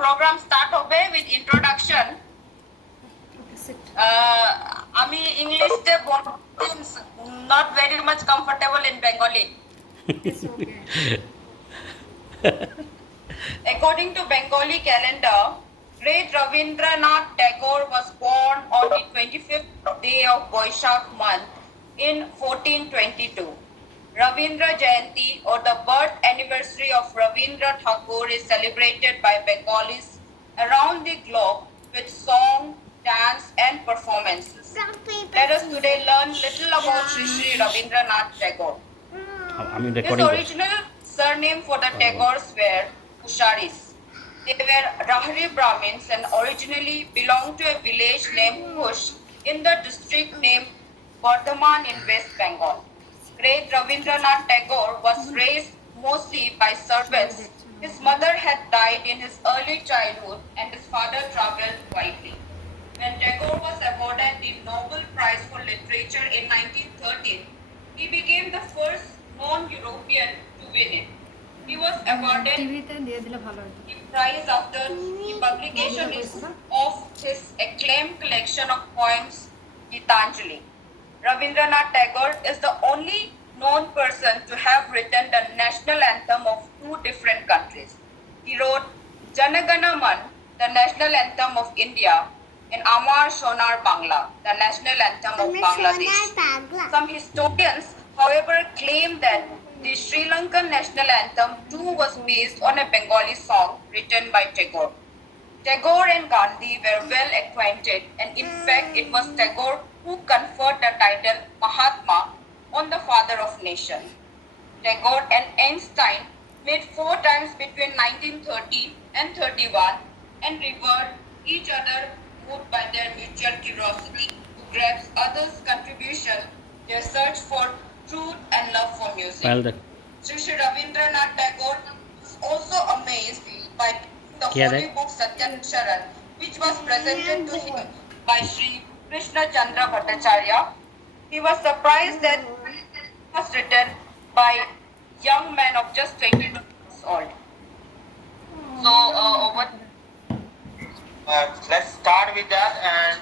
program start hobe with introduction. আমি ইংলিশে not very much comfortable in Bengali. It's okay. According to Bengali calendar, great Ravindranath Tagore was born on the 25th day of Boishakh month in 1422. Ravindra Jayanti, or the birth anniversary of Ravindra Tagore, is celebrated by Bengalis around the globe with song, dance and performances. Let us today learn little about Sri Sri Ravindranath Tagore. আমি His recording করছি original surname for the Tagores were Pusharis. They were Rahari Brahmins and originally belonged to a village named Kush in the district named Bardhaman in West Bengal. Great Ravindranath Tagore was raised mostly by servants. His mother had died in his early childhood and his father traveled widely. When Tagore was awarded the Nobel Prize for Literature in 1913, he became the first non-European to win it. He was awarded টিভিতে দিয়ে দিলে ভালো হতো the prize after the publication of his acclaimed collection of poems, Gitanjali. Ravindranath Tagore is the only known person to have written the national anthem of two different countries. He wrote Janagana Man, the national anthem of India, and Amar Sonar Bangla, the national anthem of Bangladesh. Some historians, however, claim that the Sri Lankan national anthem too was based on a Bengali song written by Tagore. Tagore and Gandhi were well acquainted, and in fact it was Tagore who conferred the title Mahatma on the father of nation. Tagore and Einstein met 4 times between 1930 and 31 and revered each other, moved by their mutual curiosity to grasp others' contribution, their search for truth and love for music. Payel দেখ Sri Sri Ravindranath Tagore was also amazed by the Kya holy hai? book Satyaksharan, which was presented to him by Sri Krishna Chandra Bhattacharya. He was surprised that it was written by young man of just 22 years old. So, over. Let's start with that and